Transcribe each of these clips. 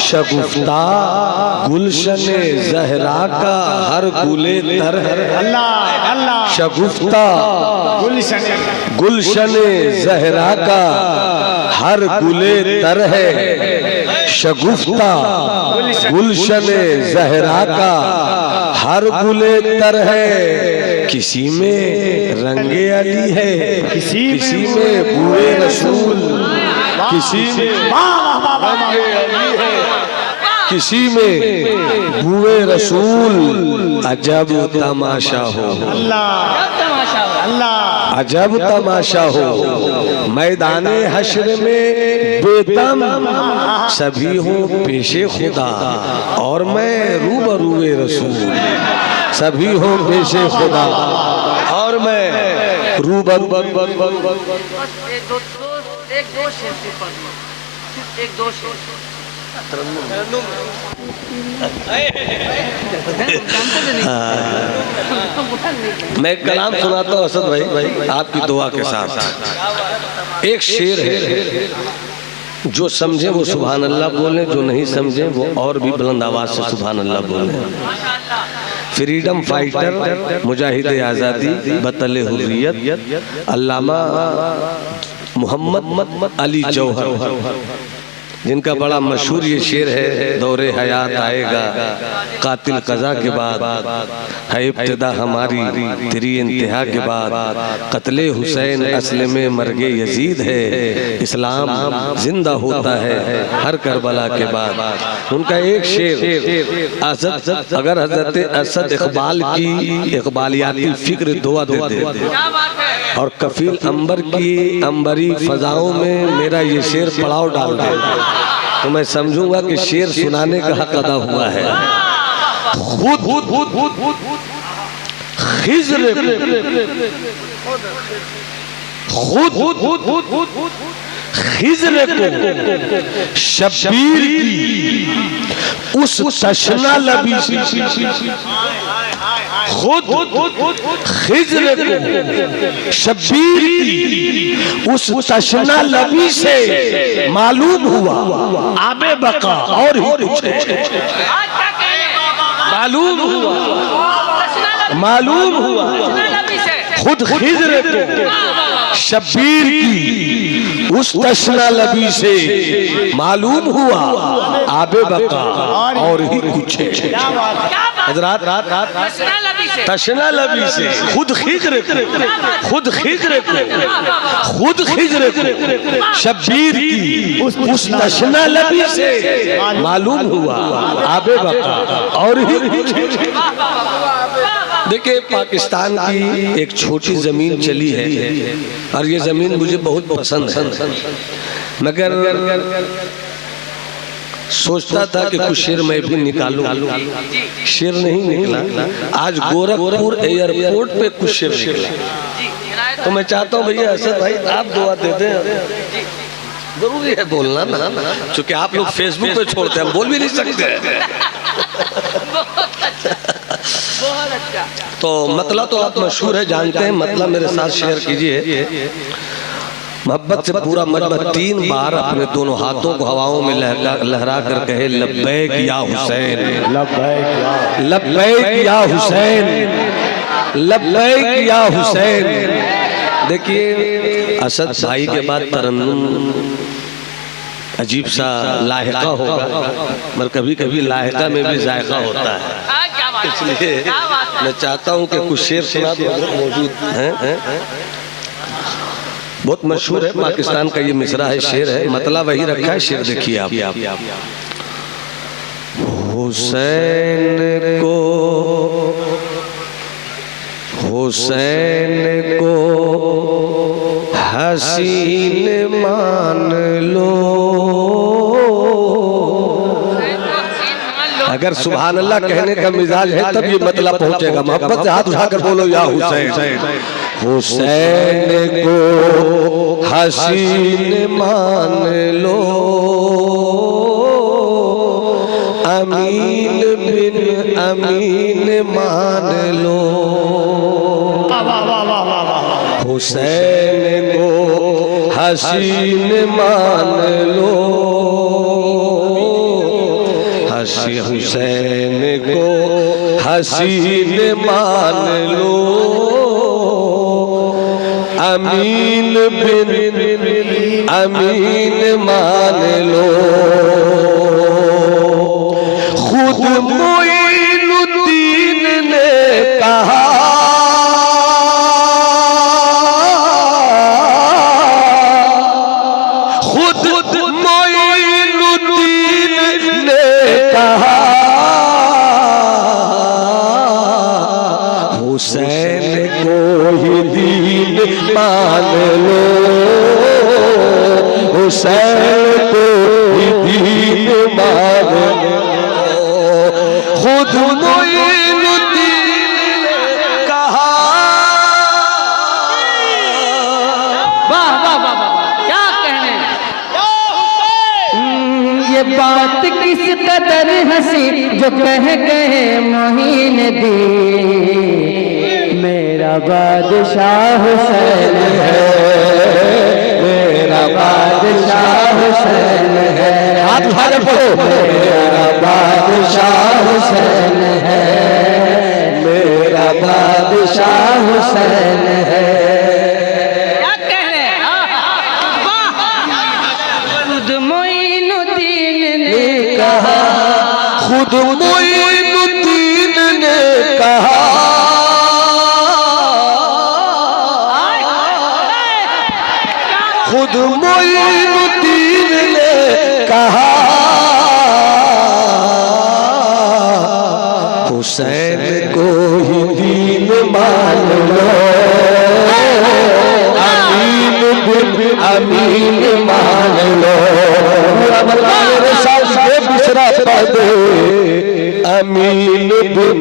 शगुफ्ता गुलशने जहरा का हर गुले तर है। शगुफ्ता गुलशने जहरा का हर गुले तर है। शगुफ्ता गुलशने जहरा का हर गुले तर है। किसी में रंगे अली है, किसी में बूए रसूल, किसी में रंगे अली है, किसी में बूए रसूल। अजब तमाशा हो, अजब तमाशा हो, मैदाने हश्र में बेदम सभी हो पेशे खुदा और मैं रूबरूए रसूल। सभी हो पेशे खुदा और मैं रूबरू। मैं कलाम सुनाता हूँ असद भाई आपकी दुआ के साथ। एक शेर है, जो समझे वो सुभान अल्लाह बोले, जो नहीं समझे वो और भी बुलंद आवाज से सुभान अल्लाह बोले। फ्रीडम फाइटर, मुजाहिद आज़ादी, बतले हुर्रियत, अल्लामा मोहम्मद अली जौहर, जिनका बड़ा मशहूर ये शेर है, दौरे हयात आएगा कातिल कज़ा के बाद, है इब्तिदा हमारी तेरी इंतहा के बाद। कत्ले हुसैन असले में मर्गे यजीद है, इस्लाम जिंदा होता है हर करबला के बाद। उनका एक शेर, असद अगर हजरत असद इकबाल की इकबालियाती फिक्र दुआ देते और कफील अंबर की अंबरी फजाओं में मेरा ये शेर पड़ाव डाल दे तो मैं समझूंगा कि शेर सुनाने का हक अदा हुआ है। खुद खिज़्र खिज़्र को शब्बीर की उस तशना लबी से, खुद खिज़्र को शब्बीर की उस तशना लबी से मालूम हुआ आबे बका और ही कुछ मालूम हुआ खुद खिज़्र को शब्बीर की उस तशना लबी से मालूम हुआ आबे बका और ही कुछ है। हज़रात तशना लबी से खुद खिज़्र को शब्बीर की उस तशना लबी से मालूम हुआ आबे बका और ही कुछ है। देखिए, पाकिस्तान की एक छोटी जमीन चली है और ये जमीन मुझे बहुत पसंद है, मगर सोचता था कि कुछ शेर मैं भी निकालूं, शेर नहीं निकला। आज गोरखपुर एयरपोर्ट पे कुछ शेर निकला, तो मैं चाहता हूं भैया असद भाई आप दुआ दे दें। जरूरी है बोलना ना, क्योंकि आप लोग फेसबुक पे छोड़ते हैं, हम बोल भी नहीं सकते। तो मतलब तो आप मशहूर है, जानते हैं, मतलब मेरे साथ शेयर कीजिए। मोहब्बत से पूरा मजमा 3 बार अपने दोनों हाथों को हवाओं में लहरा कर कहे लब्बैक या हुसैन, लब्बैक या हुसैन, लब्बैक या हुसैन। देखिए, असद भाई के बाद तरन्नुम अजीब सा लाहिका होगा, मगर कभी कभी लाहिका में भी जायका होता है, इसलिए मैं चाहता हूं कि कुछ शेर सुना दो। मौजूद हैं, बहुत मशहूर है, पाकिस्तान का ये मिसरा है, शेर है, मतलब वही रखा है। शेर देखिए आप। हुसैन को हसीन मान लो, अगर सुभान अल्लाह कहने का मिजाज है तब ये मतलब पहुंचेगा। मोहब्बत से हाथ उठाकर बोलो या हुसैन। हुसैन को हसीन मान लो, अमीन बिन अमीन मान लो। हुसैन को हसीन मान लो, हुसैन को हसीन मान लो, अमीन बिन अमीन मान लो। खुद मोइनुद्दीन ने कहा, खुद मोइनुद्दीन ने कहा, हुसैन को ही दीन मान लो, हुसैन को ही दीन मान लो। खुद मोइनुद्दीन ने कहा। वाह वाह वाह वाह, क्या कहने। ये बात किस कदर हंसी जो कह गए मोइनुद्दीन, मेरा बादशाह हुसैन है, मेरा बादशाह हुसैन है। हाथ उठा के पढ़ो, मेरा बादशाह हुसैन है, मेरा बादशाह हुसैन है। क्या कह रहे हैं? खुद मोइनुद्दीन ने कहा, खुद मोइनुद्दीन ने कहा, खुद मोइनुद्दीन ने कहा, हुसैन को ही दीन मान लो, अमीन बिन अमीन मान लो। मेरे साथ ये दूसरा पद, अमीन बिन।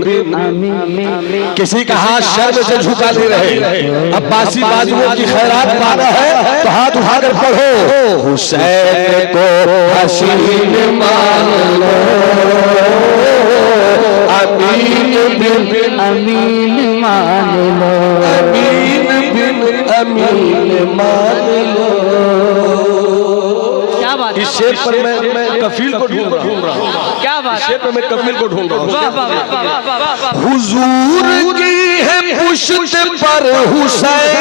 किसी का हाथ शर्म से झुका दे रहे, अब्बासी बाजुओं की खैरात पाना है तो हाथ उठाकर पढ़ो, हुसैन को हसीन मान लो, अमीन बिन अमीन मान लो, अमीन बिन अमीन मान लो। क्या बात। इस शेर पर मैं कफील को ढूंढ रहा हूँ, क्या बात। इस शेर पर मैं कफील को ढूंढ रहा हूँ। वाह वाह वाह वाह वाह वाह। हुजूर की है पुश्त पर हुसैन,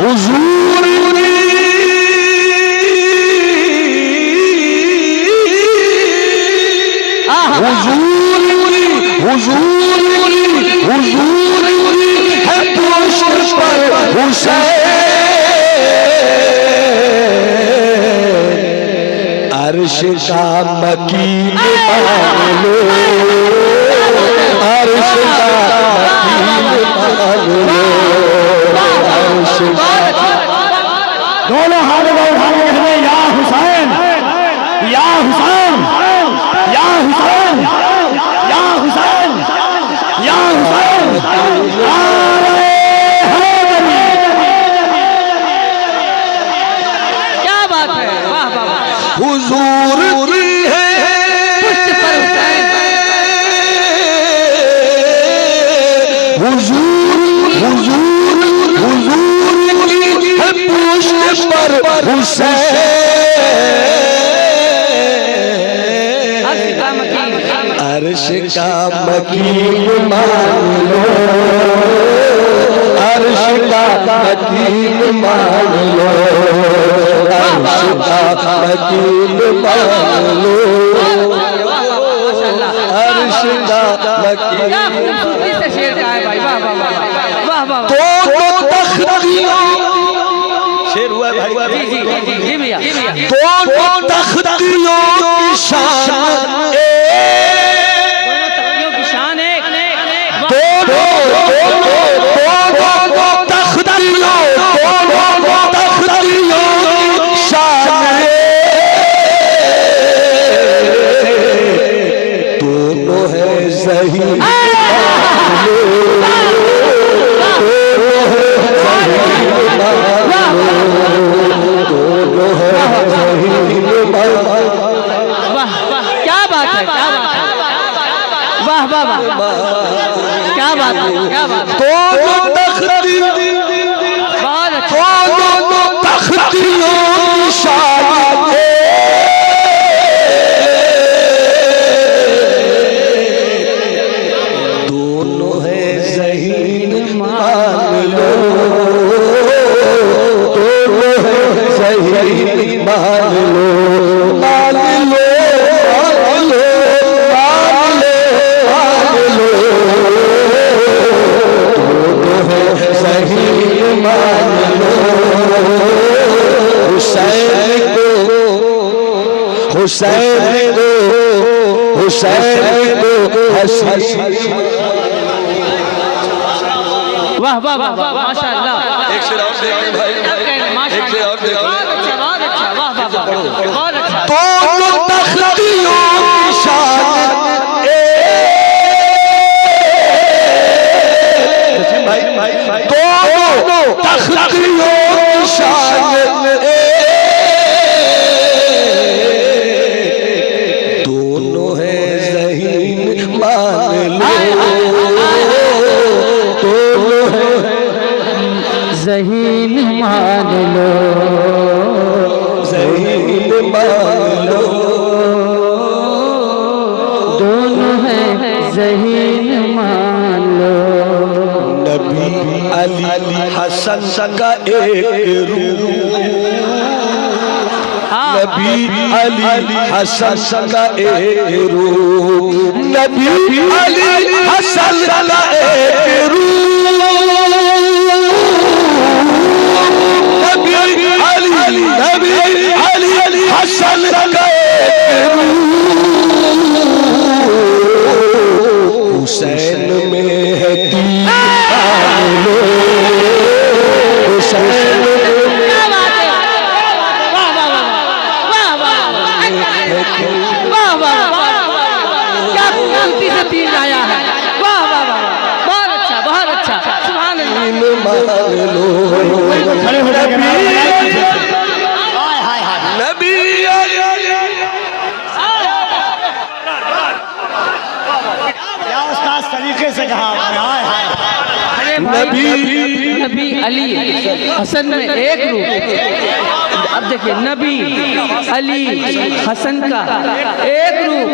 हुजूर की हुजूर है पुश्त पर हुसैन, अर्श का मकीन मान लो, अर्श का मकीन मान लो, अर्श का। दोनों हाथ को उठाने के लिए या हुसैन, या हुसैन, या हुसैन, या हुसैन, या हुसैन। क्या बात है। वाह वाह वाह। हुजूर की है पुष्ट पर हुसैन, हुजूर की है पुश्त पर हुसैन, अर्श का मकीन मान लो, अर्श का मकीन मान लो, अर्श का मकीन मान लो, अर्श का मकीन। क्या खूबसूरती से शेर का है भाई। वाह वाह वाह वाह वाह। तो तख्तियों, शेर हुआ भाई। जी जी जी जी भैया। दोनों तख्तियों की शान दोनों तख्तियों की शान एक। दोनों तख्तियों की शान दोनों है सही, वाह वाह, क्या बात है। क्या बात है। वाह वाह वाह, क्या बात है। क्या बात है। दोनों तख्तियों बहुत अच्छा। दोनों तख्तियों की शान मान लो मान लो मान लो मान लो मान लो दोनों है सही मान लो हुसैन को हुसैन को हुसैन को हसी वाह वाह वाह वाह माशाअल्लाह। एक शेर और देखें भाई, एक शेर और देखें। बहुत अच्छा वाह वाह वाह बहुत अच्छा। दोनों तख्तियों की शान दोनों तख्तियों की शान दोनों है ज़हीन मान लो दोनों है ज़हीन मान लो ज़हीन मान लो दोनों है ज़हीन मान लो। नबी अली हसन का एक रूप नबी अली हसन का एक रूप नबी अली हसन का एक रूप नबी अली हसन का एक रूप हुसैन में है तीन मान लो हुसैन क्या बात है वाह वाह वाह वाह वाह वाह क्या खूबसूरती से तीन आया है वाह वाह वाह बहुत अच्छा सुभान अल्लाह। मान लो खड़े हो जाइए। नबी क्या उस्ताद तरीके से कहा आपने। हाय हाय नबी अली हसन में एक रूप। अब देखिए नबी अली हसन का एक रूप।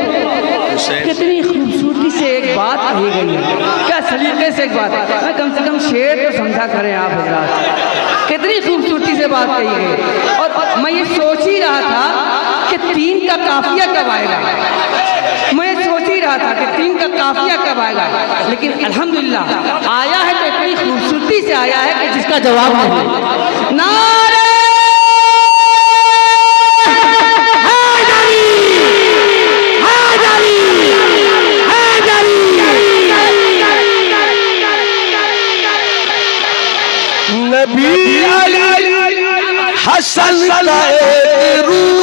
कितनी खूबसूरती से एक बात कही गई है, क्या सलीके से एक बात है। कम से कम शेर तो समझा करें आप हजरात, कितनी खूबसूरती से बात कही गई। और मैं ये सोच ही रहा था कि तीन का काफिया कब आएगा, मैं सोच ही रहा था कि तीन का काफिया कब आएगा, लेकिन अल्हम्दुलिल्लाह आया है तो इतनी खूबसूरती से आया है कि जिसका जवाब नहीं। नारे हैदरी हैदरी हैदरी नबी अली हसन का एक रूप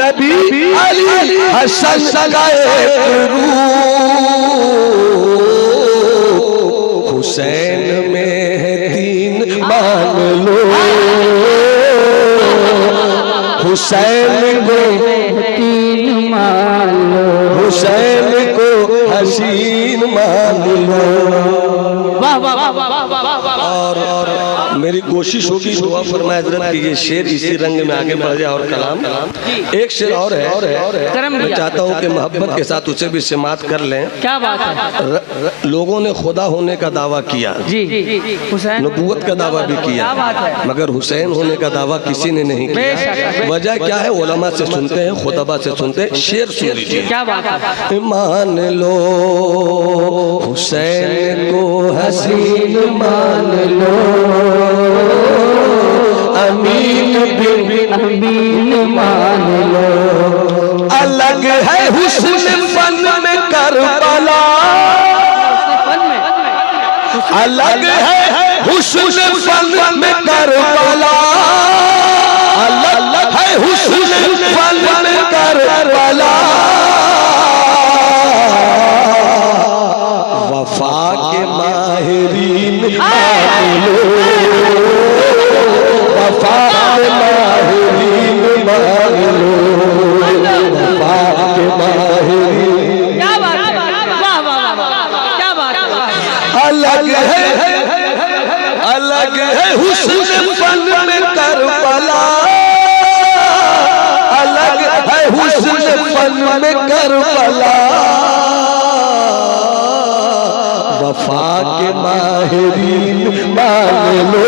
नबी अली हसन का एक रूप हुसैन में है तीन मान लो हुसैन को तीन मान लो हुसैन को हसीन मान लो। वाह वाह वाह वाह वाह वाह। और मेरी कोशिश होगी दुआ फरमाए हजरत कि ये शेर इसी रंग में आगे बढ़ जाए। और कलाम एक शेर और है, मैं चाहता हूँ कि मोहब्बत के साथ उसे भी समात कर लें। क्या बात है। लोगों ने खुदा होने का दावा किया, जी हुसैन नबूवत का दावा भी किया, क्या बात है। मगर हुसैन होने का दावा किसी ने नहीं किया। वजह क्या है, उलमा से सुनते हैं, खुतबा से सुनते हैं। शेर सुन लीजिए। क्या बात है। मान लो हुसैन को हसीन मान लो अमीन बिन अमीन मान लो। अलग है हुस्न फन में करबला, अलग है हुस्न फन में करबला, अलग है हुस्न फन में करबला। वफा के माहिरीन मान लो वफा के माहिरीन मान लो वफा के माहिरीन। क्या बात है। वाह वाह वाह क्या बात है। अलग है हुस्न फन में करबला, अलग है हुस्न फन में करबला। वफा के माहिरीन मान लो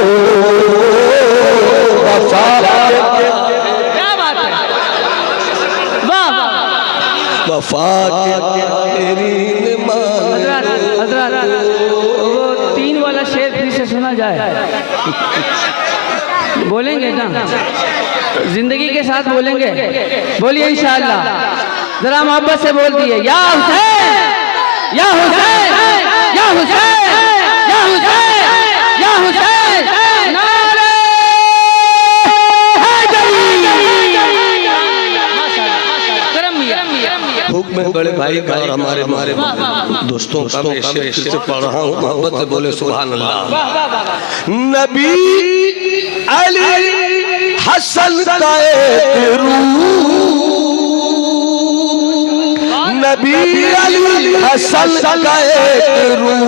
हजरत वो 3 वाला शेर फिर से सुना जाए। बोलेंगे ना, जिंदगी के साथ बोलेंगे, बोलिए इंशाअल्लाह। जरा मोहब्बत से बोल दिए, या हुसैन या हुसैन या हुसैन या हुसैन या हुसैन, नारे भूख में बड़े भाई का और हमारे दोस्तों का मैं शेर फिर से पढ़ रहा हूँ, मोहब्बत से बोले सुभान अल्लाह। नबी अली हसन का एक रूप, नबी अली हसन का एक रूप,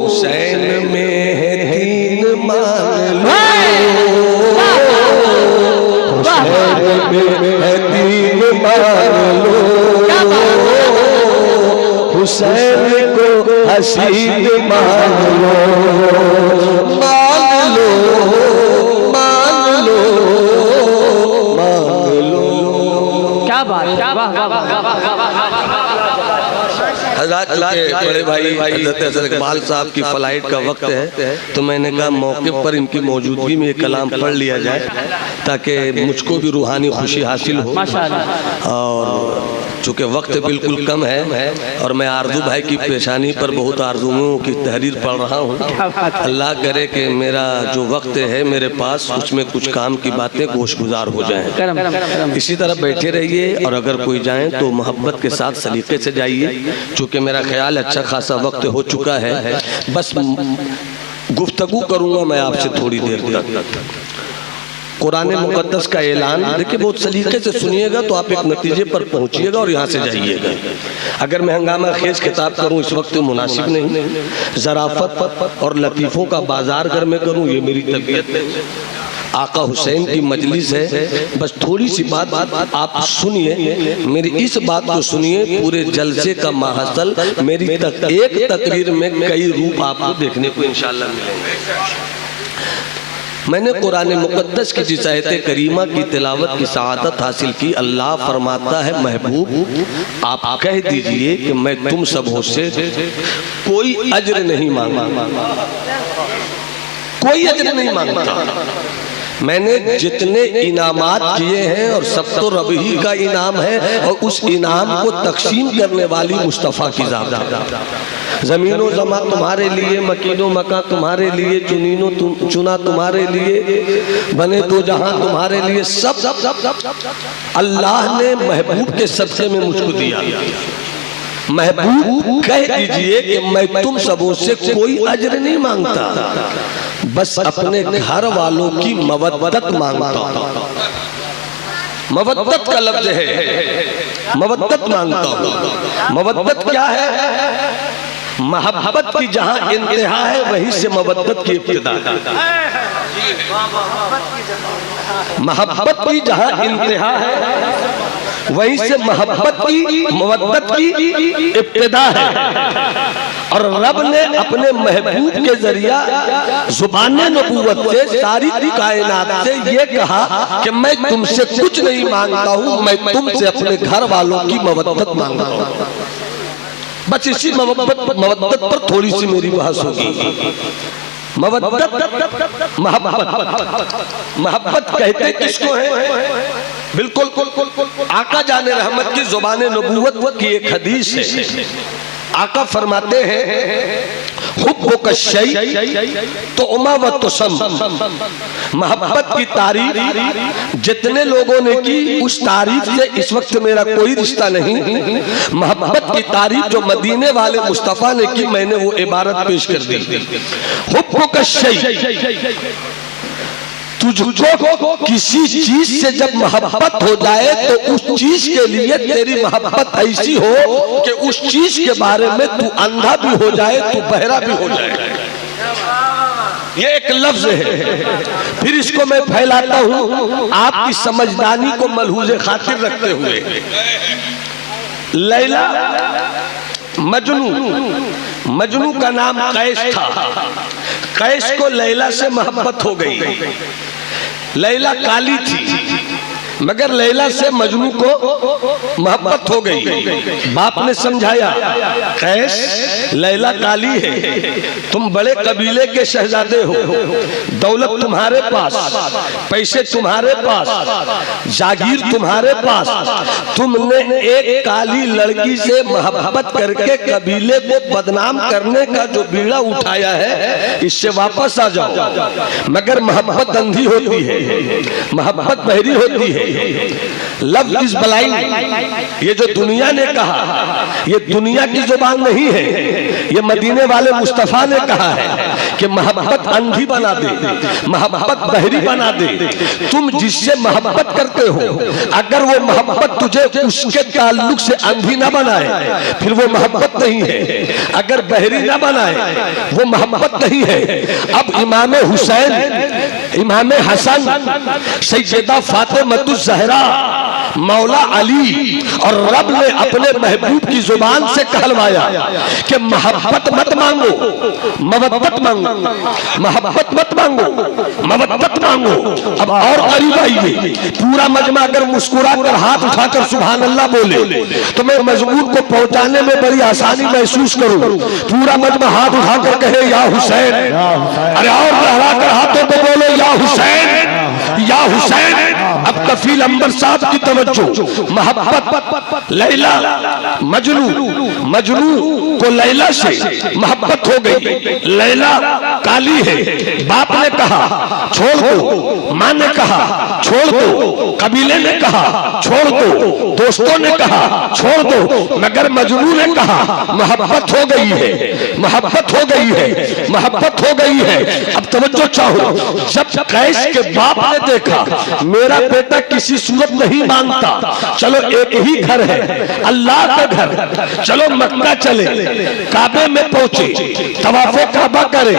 हुसैन में है 3 मान लो, हुसैन में है 3 मान लो, हुसैन को हसीन मान लो, मान लो, मान लो, मान लो। क्या बात, क्या हज़रत के बड़े भाई हज़रत इकबाल साहब की फ्लाइट का वक्त है, तो मैंने कहा मौके पर इनकी मौजूदगी में ये कलाम पढ़ लिया जाए ताकि मुझको भी रूहानी खुशी हासिल हो। और चूँकि वक्त बिल्कुल कम है और मैं आरजू भाई की पेशानी पर बहुत आरजुओं की तहरीर पढ़ रहा हूँ, अल्लाह करे कि मेरा जो वक्त है मेरे पास उसमें कुछ काम की बातें गोशगुजार हो जाएं। इसी तरह बैठे रहिए और अगर कोई जाए तो मोहब्बत के साथ सलीके से जाइए, चूँकि मेरा ख्याल अच्छा खासा वक्त हो चुका है। बस गुफ्तगू करूँगा मैं आपसे थोड़ी देर तक। कुरान मुकद्दस का ऐलान देखिए, बहुत सलीके से सुनिएगा तो आप एक नतीजे पर पहुंचिएगा और यहाँ से जाइएगा। अगर मैं हंगामा खेज खिताब करूँ इस वक्त तो मुनासिब नहीं, ज़राफ़त और लतीफ़ों का बाजार अगर मैं करूँ ये मेरी तबीयत नहीं। आका हुसैन की मजलिस है, बस थोड़ी सी बात आप सुनिए, मेरी इस बात को सुनिए। पूरे जलसे का माहसल मेरी एक तकरीर में कई रूप आपको देखने को इंशाअल्लाह मिलेंगे। मैंने कुरान मुकद्दस की जिस आयत करीमा की तिलावत की सआदत हासिल की, अल्लाह फरमाता है महबूब आप कह दीजिए कि मैं तुम सबों से कोई अज्र नहीं मांगता, कोई अज्र नहीं मांगता। मैंने जितने इनामात किए हैं और सब तो रब ही का इनाम है, और उस इनाम को तकसीम करने वाली मुस्तफ़ा की ज़ात। ज़मीनो ज़मा तुम्हारे लिए, मकीनो मका तुम्हारे लिए, चुनीनो चुना तुम्हारे लिए, बने तो जहां तुम्हारे लिए, सब अल्लाह ने महबूब के सदक़े में मुझको दिया। महबूब कह दीजिए कि मैं तुम सबों से कोई अज्र नहीं मांगता, बस अपने घर वालों की मवद्दत मांगता हूं। मवद्दत का लफ्ज है, मवद्दत मांगता हूं। मवद्दत क्या है? मोहब्बत की जहां इंतहा है वहीं से मवद्दत की इब्तिदा है। मोहब्बत की जहां इंतहा है वहीं से मोहब्बत की मवद्दत की इब्तिदा है। और रब ने अपने महबूब के जरिया जुबान नबूवत से सारी कायनात से ये कहा कि मैं तुमसे कुछ नहीं मांगता हूँ, मैं तुमसे अपने घर वालों की मवद्दत मांगता हूँ। बस इसी मवद्दत पर थोड़ी सी मेरी बहस होगी। मवद्दत मोहब्बत कहते किसको है? बिल्कुल आका जाने रहमत की जुबान नबूवत की एक हदीस है। आका फरमाते हैं हुब्बु कश्शै तो उमा व तुसम, मोहब्बत की तारीफ जितने लोगों ने की उस तारीफ से इस वक्त मेरा कोई रिश्ता नहीं। मोहब्बत की तारीफ जो मदीने वाले मुस्तफ़ा ने की, मैंने वो इबारत पेश कर दी। हुब्बु कश्शै, तुझको किसी चीज से जब मोहब्बत हो जाए तो उस चीज के लिए तेरी मोहब्बत ऐसी हो कि उस चीज के बारे में तू अंधा भी हो जाए, तू बहरा भी हो जाए। ये एक लफ्ज है। फिर इसको मैं फैलाता हूं आपकी समझदारी को मलहूज़े खातिर रखते हुए। लैला मजनू का नाम कैस था। कैस को लैला से मोहब्बत हो गई। लैला काली थी, मगर लैला से मजनू को मोहब्बत हो गई। बाप ने समझाया, कैस लैला काली है, तुम बड़े कबीले के शहजादे हो, दौलत तुम्हारे पास, पैसे तुम्हारे पास, जागीर तुम्हारे पास, तुमने एक काली लड़की से मोहब्बत करके कबीले को बदनाम करने का जो बीड़ा उठाया है, इससे वापस आ जाओ। मगर मोहब्बत अंधी होती है, मोहब्बत बहरी होती है। लव इज ब्लाइंड, ये जो दुनिया ने कहा, ये दुनिया की जुबान नहीं है, ये मदीने वाले मुस्तफा ने कहा है कि मोहब्बत अंधी बना दे, मोहब्बत बहरी बना दे। तुम जिससे मोहब्बत करते हो, अगर वो मोहब्बत तुझे उसके ताल्लुक से अंधी ना बनाए, फिर वो मोहब्बत नहीं है। अगर बहरी ना बनाए, वो मोहब्बत नहीं है। अब इमाम हुसैन, इमाम हसन, सैयदा फातिमतुज़ ज़हरा, मौला अली और रब ने अपने महबूब की जुबान से कहलवाया कि मोहब्बत मत मांगो, मवद्दत मांगो, मोहब्बत मत मांगो, मवद्दत मांगो। अब और करीब आइए, पूरा मजमा अगर मुस्कुरा कर हाथ उठाकर सुभान अल्लाह बोले तो मैं मजमून को पहुंचाने में बड़ी आसानी महसूस करूं। पूरा मजमा हाथ उठाकर कहे या हुसैन, अरे और लहरा कर हाथों को बोलो या हुसैन, या हुसैन। अब कफील अंबर साहब की तवज्जो, मोहब्बत लैला मजनू, मजनू को लैला से मोहब्बत हो गई। लैला काली है, बाप ने कहा छोड़ दो, माँ ने कहा छोड़ दो, कबीले ने कहा छोड़ दो, दोस्तों ने कहा छोड़ दो, मगर मजनू ने कहा मोहब्बत हो गई है, मोहब्बत हो गई है, मोहब्बत हो गई है। अब तवज्जो चाहो, जब कैस के बाप ने देखा मेरा बेटा किसी सूरत नहीं मानता, चलो एक ही घर है, अल्लाह का घर, चलो मक्का चले, काबे में पहुंचे, तवाफ़े काबा करे,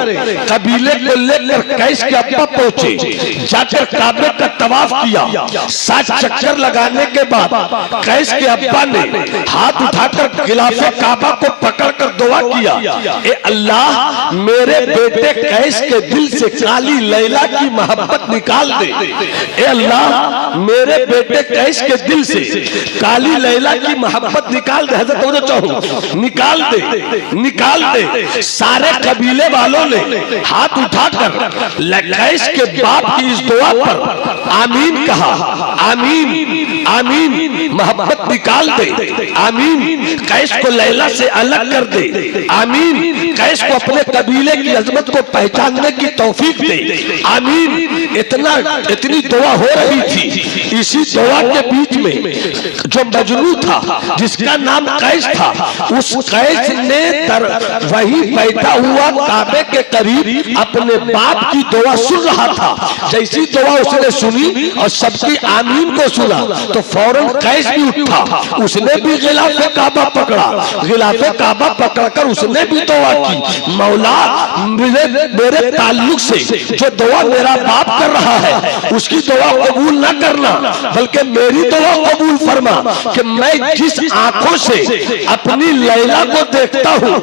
कबीले को लेकर कैस के अब्बा पहुंचे, जाकर काबे का तवाफ किया। 7 चक्कर लगाने के बाद कैस के अब्बा ने हाथ उठाकर खिलाफे काबा को पकड़कर दुआ किया, ए अल्लाह मेरे बेटे कैस के दिल से काली लैला की मोहब्बत निकाल दे, ए अल्लाह मेरे बेटे कैस के दिल से काली लैला की मोहब्बत निकाल दे। हजरत वो चाहूं निकाल दे, निकाल दे। सारे कबीले वालों ने हाथ उठाकर कैस के बाप की इस दुआ पर आमीन कहा, आमीन, आमीन, मोहब्बत निकाल दे, आमीन, कैस को लैला से अलग कर दे, आमीन, कैस को अपने कबीले की अजमत को पहचानने की तौफीक दे, आमीन। इतनी दुआ हो रही थी, इसी दुआ के बीच में जो मजनू था जिसका नाम कैस था, उस कैस ने वही बैठा हुआ काबे के करीब अपने बाप की दुआ सुन रहा था। जैसी दुआ उसने सुनी और सबकी आमीन को सुना तो फौरन कैस भी उठा, उसने भी गिलाफे काबा पकड़ा, गिलाफे काबा पकड़कर उसने भी दुआ की, मौला मेरे ताल्लुक से जो दुआ मेरा बाप कर रहा है उसकी दुआ कबूल न करना, बल्कि मेरी दुआ कबूल फरमा कि मैं जिस आंखों से अपनी लैला को देखता हूँ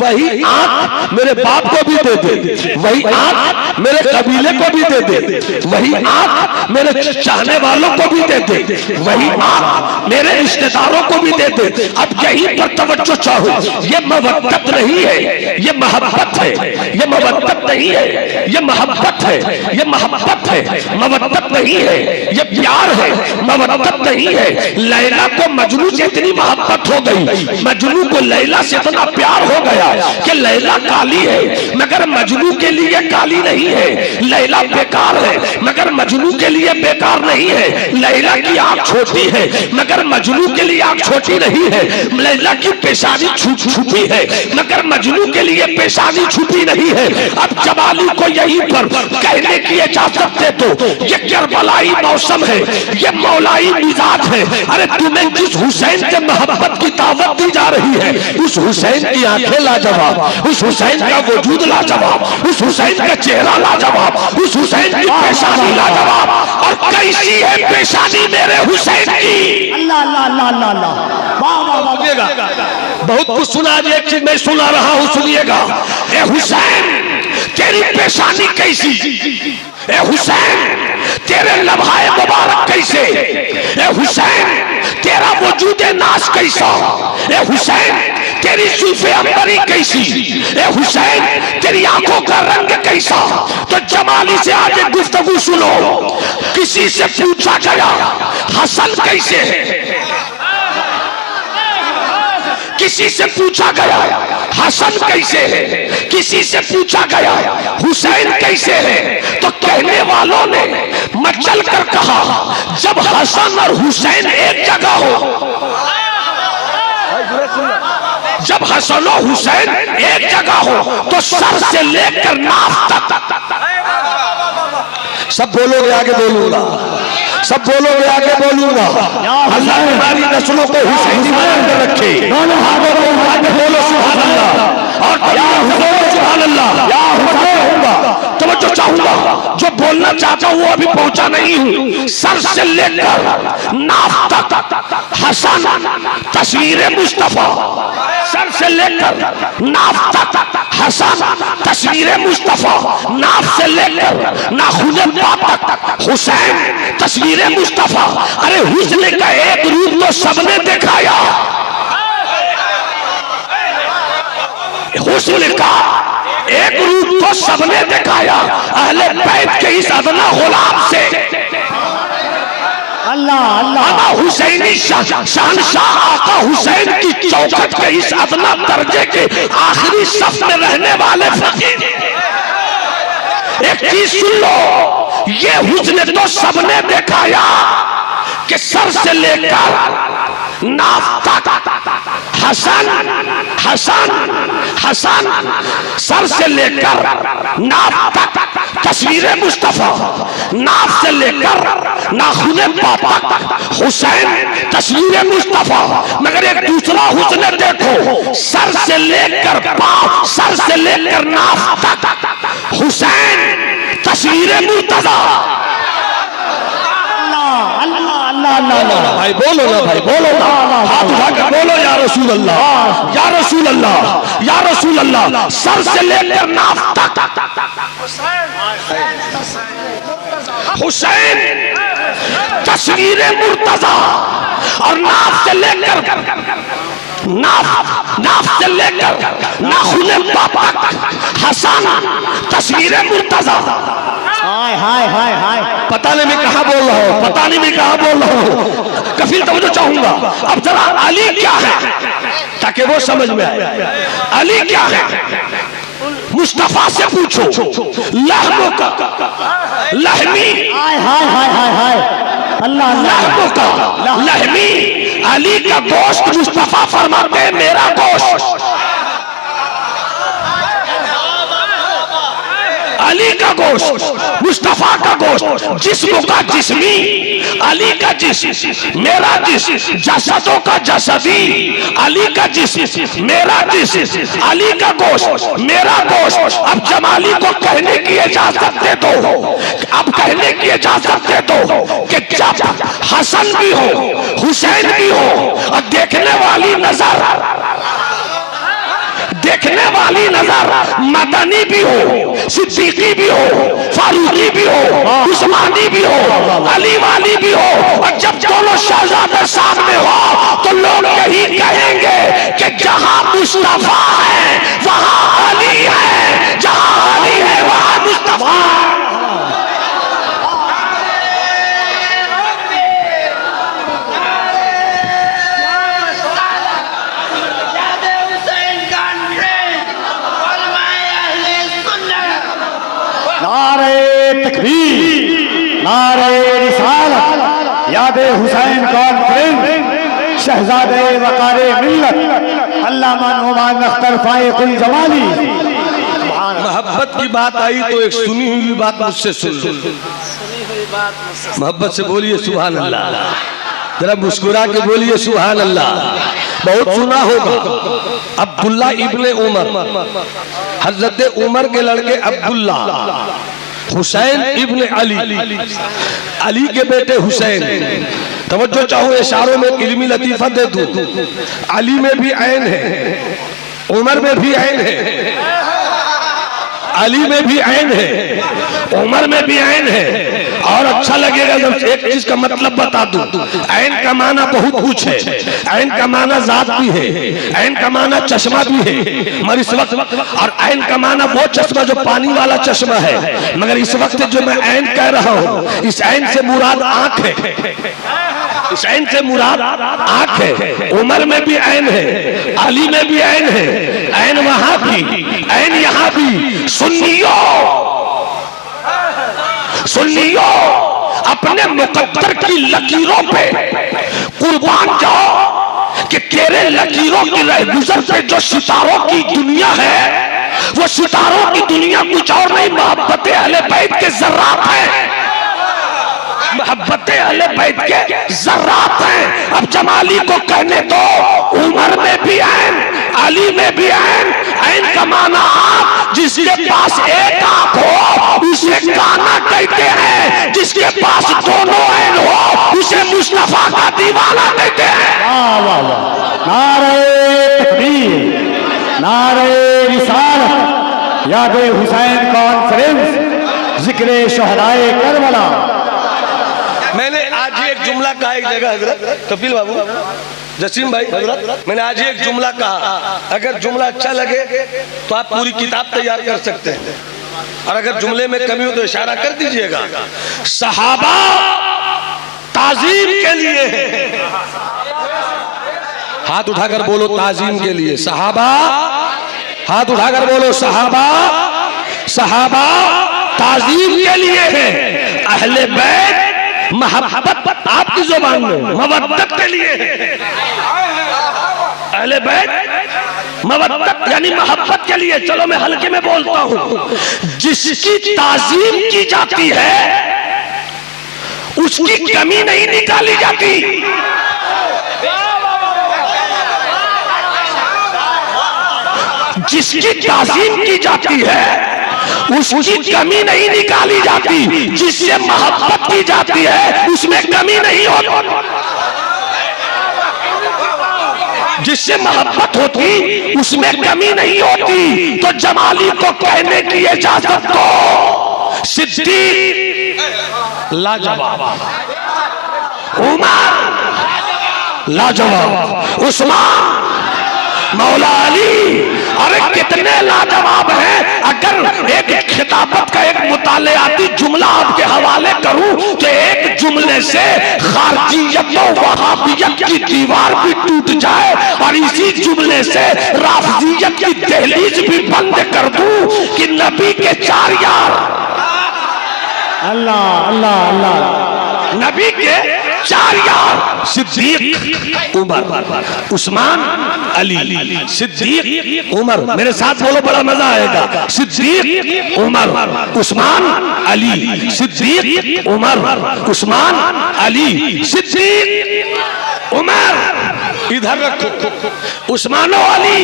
वही आंख मेरे बाप को भी दे दे, वही आंख मेरे कबीले को भी दे दे, वही आंख मेरे चाहने वालों को भी दे दे, वही आंख मेरे रिश्तेदारों को भी दे दे। अब यही पर तवज्जो चाहो, ये मवद्दत नहीं है, ये मोहब्बत है, ये मवद्दत नहीं है, ये मोहब्बत है, ये मोहब्बत है, मवद्दत नहीं है, ये प्यार है, मवद्दत नहीं है। लैला को मजनू से इतनी मोहब्बत हो गई, मजनू को लैला से इतना प्यार हो गया कि लैला काली है मगर मजनू के लिए काली नहीं है, लैला बेकार है मगर मजनू के लिए बेकार नहीं है, लैला की आंख छोटी है मगर मजनू के लिए आंख छोटी नहीं है, लैला की पेशानी छुपी है मगर मजनू के लिए पेशानी छुपी नहीं है। अब जवाली को यहीं पर कहने की इजाजत दे दो, ये करबलाई मौसम है, ये मौलाई मिजाज है। अरे तुम्हें जिस हुसैन के मोहब्बत की दावत दी जा रही है, उस हुसैन की आंखें लाजवाब, उस हुसैन का वजूद लाजवाब, उस हुसैन का चेहरा लाजवाब, उस हुसैन की पेशानी लाजवाब। और कैसी है पेशानी मेरे हुसैन की, अल्लाह अल्लाह अल्लाह अल्लाह अल्लाह, वाह वाह वाह। बहुत कुछ सुना, एक चीज मैं सुना रहा हूं, सुनिएगा। ए हुसैन तेरी पेशानी कैसी, ए हुसैन तेरे लम्हाए मुबारक कैसे, ए हुसैन तेरा वजूद नाश कैसा, ए हुसैन तेरी जुल्फे अंबरी कैसी, ए हुसैन तेरी आंखों का रंग कैसा। तो जमाली से आज एक गुफ्तगू सुनो। किसी से पूछा गया हसन कैसे है, किसी से पूछा गया हसन कैसे है, किसी से पूछा गया हुसैन कैसे है, तो कहने वालों ने मचल कर कहा जब हसन और हुसैन एक जगह हो, जब हसन और हुसैन एक जगह हो तो सर से लेकर नाक तक। सब बोलोगे आगे बोलूंगा, सब बोलोगे आगे बोलूंगा। अल्लाह हमारी नस्लों को हुसैनी बना कर रखे। दोनों हाथों को उठा के बोलो सुभान अल्लाह और या हुसैन सुभान अल्लाह, या हुसैन होगा। तो मैं जो चाहूंगा, जो बोलना चाहता हूं वो अभी पहुंचा नहीं हूं। सर से लेकर नाक तक हसन तस्वीर मुस्तफा, सर से लेकर नाक तक हसन तस्वीर मुस्तफा, नाक से लेकर नाखून पाक तक हुसैन तस्वीर मुस्तफा। अरे हुस्न का एक रूप तो सबने दिखाया, हुस्न का एक रूप तो सबने दिखाया। अहले बैत के इस अदना गुलाम से अल्लाह अल्लाह हुसैनी शहंशाह आका हुसैन की चौखट के इस अदना दर्जे के आखिरी सफ में रहने वाले फकीर, एक चीज सुन लो, ये हुस्न तो सबने दिखाया कि सर से लेकर नाक तक हसन हसन हसन, सर से लेकर नाक तक तस्वीर मुस्तफा, नाक से लेकर नाखून पाक तक हुसैन तस्वीर मुस्तफा। मगर एक दूसरा हुस्न देखो, सर से लेकर पांव, सर से लेकर नाक तक हुसैन तस्वीर मुर्तजा। भाई बोलो ना, भाई बोलो ना, हाथ उठाकर बोलो या रसूल अल्लाह, या रसूल अल्लाह, या रसूल अल्लाह। सर से लेकर नाक तक हुसैन तस्वीर मुर्तजा, और नाक से लेकर नाक से लेकर नाखून पाक तक हसन तस्वीर मुर्तजा। हाय हाय हाय हाय, पता नहीं मैं कहां बोल रहा हूं, पता नहीं मैं कहां बोल रहा हूं। कफील तवज्जो चाहूंगा। अब जरा अली क्या है ताकि वो समझ में आए। अली क्या है मुस्तफा से पूछो। लहमों का लहमी, हाय हाय हाय हाय हाय, अल्लाह लहमों का लहमी, अली का गोश्त मुस्तफा फरमाते हैं मेरा गोश्त, अली का गोश्त मुस्तफा का गोश्त, जिस्म का जिस्मी, अली का जिस्म मेरा जिस्म, जसदों का जसदी, अली का जिस्म मेरा जिस्म, अली का गोश्त मेरा गोश्त। अब जमाली को कहने की इजाजत दे दो, अब कहने की इजाजत दे दो कि जब हसन भी हो हुसैन भी हो और देखने वाली नजर मदनी भी हो, सिद्दीकी भी हो, फारूकी भी हो, उस्मानी भी हो, अली वाली भी हो, और जब दोनों शहजादे सामने हो तो लोग यही कहेंगे कि जहां मुस्तफा है वहां अली है, जहां अली है वहां मुस्तफा है। नारे तकबीर, नारे रिसालत, यादे हुसैन कॉन्फ्रेंस, शहजादे वकारे मिल्लत, अल्लामा नुमान अख्तर फाइकुल जमाली। मोहब्बत की बात आई तो एक सुनी हुई बात मुझसे सुन लो। मोहब्बत से बोलिए सुभान अल्लाह, जरा मुस्कुरा के बोलिए सुभान अल्लाह। बहुत सुना होगा अब्दुल्ला इब्ने उमर, हजरत उमर के लड़के अब्दुल्ला, हुसैन इब्ने अली, अली के बेटे हुसैन। तवज्जो चाहूं इशारों में इल्मी लतीफा दे दूं, अली में भी ऐन है, उमर में भी ऐन है। अली में भी ऐन है, उमर में भी ऐन है। और अच्छा लगेगा जब एक चीज का मतलब बता दूं, ऐन का माना बहुत कुछ है। ऐन का माना जात भी है, ऐन का माना चश्मा भी है, मगर इस वक्त और ऐन का माना वो चश्मा जो पानी वाला चश्मा है, मगर इस वक्त जो मैं ऐन कह रहा हूं, इस ऐन से मुराद आंख है, इस ऐन से मुराद आंख है। उमर में भी ऐन है, अली में भी ऐन है, ऐन वहां भी, ऐन यहां भी। सुन्नियों, सुन्नियों, अपने मुकद्दर की लकीरों पे कुर्बान जाओ कि तेरे लकीरों की रहगुजर पे जो सितारों की दुनिया है, वो सितारों की दुनिया कुछ और नहीं, मोहब्बत अहले बैत के जर्रात है, मोहब्बत अहले बैत के जर्रात हैं। अब जमाली को कहने दो, उमर में भी ऐन, अली में भी ऐन। ऐन का माना आप, जिसके पास एक आंख हो उसे काना कहते हैं, जिसके पास दोनों ऐन हो उसे मुस्तफा का दीवाना कहते हैं। वाह वाह वाह, नारे तकबीर, नारे रिसालत, यादे हुसैन कॉन्फ्रेंस, जिक्रे शहदाए करबला। मैंने आज ही एक जुमला कहा एक जगह, हजरत कपिल बाबू, जसीम भाई, हजरत मैंने आज ही एक जुमला कहा, अगर जुमला अच्छा लगे तो आप पूरी किताब तैयार कर सकते हैं, और अगर जुमले में कमी हो तो इशारा कर दीजिएगा। सहाबा ताजीम के लिए है, हाथ उठाकर बोलो ताजीम के लिए। सहाबा, हाथ उठाकर बोलो सहाबा, सहाबा ताजीम के लिए है। अहले बैत मोहब्बत आपकी जुबान में मवद्दत के लिए है। अहले बैत मवद्दत यानी मोहब्बत के लिए। चलो मैं हल्के में बोलता हूं, जिसकी ताजीम की जाती है उसकी कमी नहीं निकाली जाती। जिसकी ताजीम की जाती है उसकी कमी नहीं निकाली जाती, जिससे मोहब्बत की जाती है उसमें कमी नहीं होती। जिससे मोहब्बत होती उसमें कमी नहीं होती। तो जमाली को कहने की इजाजत दो, सिद्दीक लाजवाब, उमर लाजवाब, उस्मान, मौला अली, अरे कितने लाजवाब हैं। अगर एक खिताबत का एक मुतालियाती जुमला आपके हवाले करूं तो एक जुमले से खारजियत और वहाबियत की दीवार भी टूट जाए, और इसी जुमले से राफजियत की दहलीज भी बंद कर दूं कि नबी के चार यार, अल्लाह अल्लाह अल्लाह, नबी के चार यार, सिद्दीक, उमर, उस्मान, अली। सिद्दीक, उमर, मेरे साथ बोलो बड़ा मजा आएगा। सिद्दीक, उमर, उस्मान, अली। सिद्दीक, उमर, उस्मान, अली। सिद्दीक, उमर इधर रखो, उस्मान और अली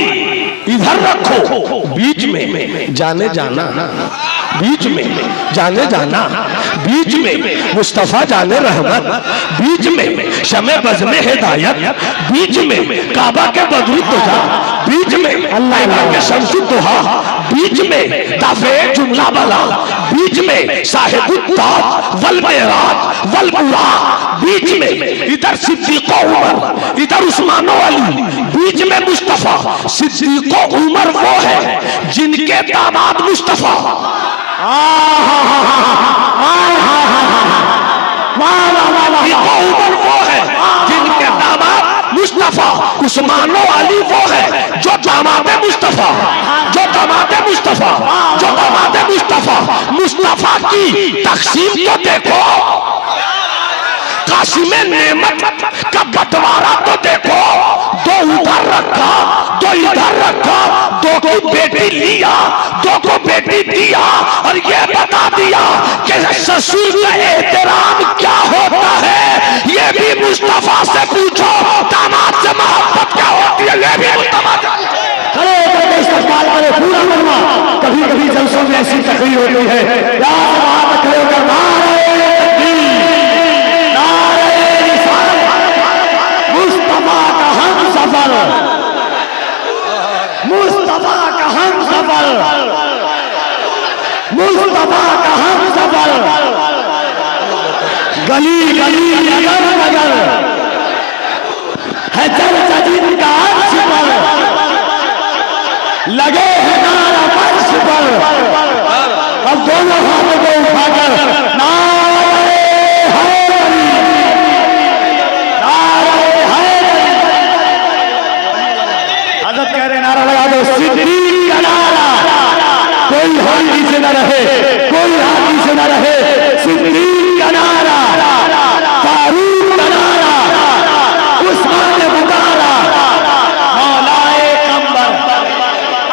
इधर रखो, बीच में जाने जाना, बीच में जाने जाना, बीच में मुस्तफा जाने रहमत, बीच में शमे बज़ में हिदायत, बीच में काबा के बदरू तुझा, बीच में अल्लाह के शम्सु दुहा, बीच में दाफे जुमला वाला, बीच में साहिबुत ताज वल मेराज वल बुराक, बीच में इधर सिद्दीक उमर, इधर उस्मान अली, बीच में मुस्तफा। सिद्दीक उमर वो है जिनके दामाद मुस्तफा, उमर वो है जिनके दामाद मुस्तफा। उस्मान अली वो है जो दामाद मुस्तफा, जो दामाद मुस्तफा, जो दामाद मुस्तफा। मुस्तफा की तकसीम तो देखो, कासिम नेमत का बंटवारा तो देखो, दो उधर रखा, दो इधर रखा, दो को बेटी लिया, दो को बेटी दिया, और ये बता दिया कि ससुर का एहतराम क्या होता है। ये भी मुस्तफा से पूछो, दामाद से मोहब्बत क्या होती है, ये भी मुस्तफा से पूछो। खड़े करके इस्तेमाल करे पूरा मरवा। कभी कभी जलसों में ऐसी तकरीर होती है, खड़े होकर नारे मुस्तफा का हम सफर, मुस्तफा का हम सफर। मुस्तफा का हम सफर, गली गली नगर नगर है चर्चा जिनका अर्श पर, लगे हैं नारा फर्श पर। अब दोनों हाथों को उठाकर नारे हैदरी, नारे हैदरी। हज़रत कह रहे नारा लगा दो, सिद्दीक का नारा। कोई हाथ नीचे न रहे, कोई हाथ नीचे न रहे। सिद्दीक का नारा, फारूक का नारा, उस्मान ने पुकारा, मौलाए कंबर,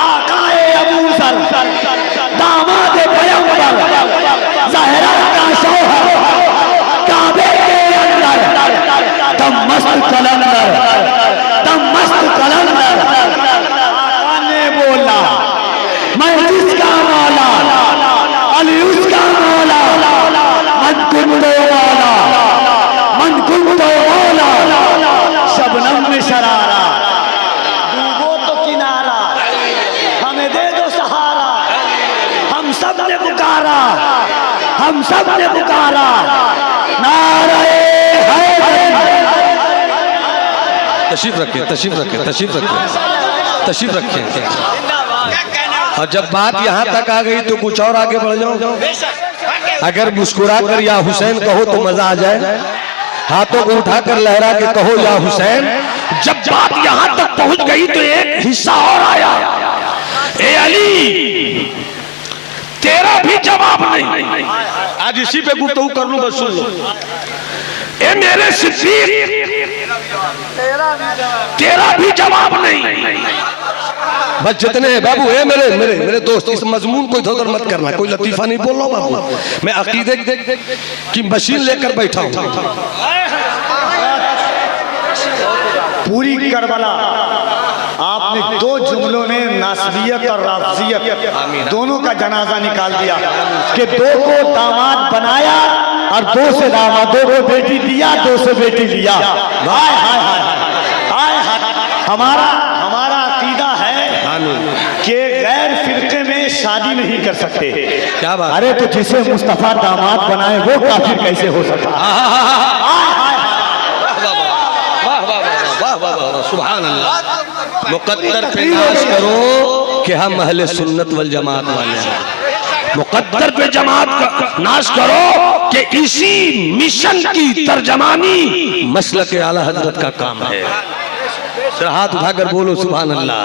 आकाए अबूसर, दामाद पैगंबर, ज़हरा का शौहर, काबे के अंदर, दम मस्त कलंदर, दम मस्त कलंदर। आका ने बोला, मैं जिसका मौला, अली उसका मौला, मन कुंदो वाला, मन कुंदो वाला, शबनम में शरारा, डूबो तो किनारा, हमें दे दो सहारा। हम सब ने पुकारा, हम सब ने पुकारा, नारे हैदर। तशरीफ रखें, तशरीफ रखें, तशरीफ रखें, तशरीफ रखें। और जब बात यहाँ तक आ गई तो कुछ और आगे बढ़ जाओ। अगर मुस्कुरा कर या हुसैन कहो तो मजा आ जाए, हाथों को उठाकर लहरा के कहो या हुसैन। जब बात यहाँ तक पहुंच गई तो एक हिस्सा और आया, ए अली तेरा भी जवाब नहीं। आज इसी पे गुफ्तगू कर लूं, बस सुन लो। ए मेरे सिद्दीक तेरा भी जवाब नहीं। बस जितने हैं बाबू, है मेरे मेरे मेरे दोस्त, इस मजमून को इधर मत करना, कोई लतीफा नहीं बोल रहा बाबू। मैं अकीदे की मशीन लेकर बैठा हूँ। पूरी करबला आपने दो जुमलों में नासबियत और राफजियत दोनों का जनाजा निकाल दिया कि दो को दामाद बनाया और दो से दामाद, दो को बेटी दिया, दो से बेटी लिया। हाय हाय हाय हाय हाय। हमारा अकीदा है कि गैर फिरके में शादी नहीं कर सकते। क्या बात? अरे तो जिसे मुस्तफा दामाद बनाए वो काफिर कैसे हो सकता? सुभान अल्लाह। मुकद्दर पे नाश करो कि हम अहले सुन्नत वल जमात वाले हैं। मुकद्दर पे जमात का नाश करो कि इसी मिशन की तर्जमानी मसलक आला हजरत का काम है। सर हाथ उठाकर बोलो सुभान अल्लाह।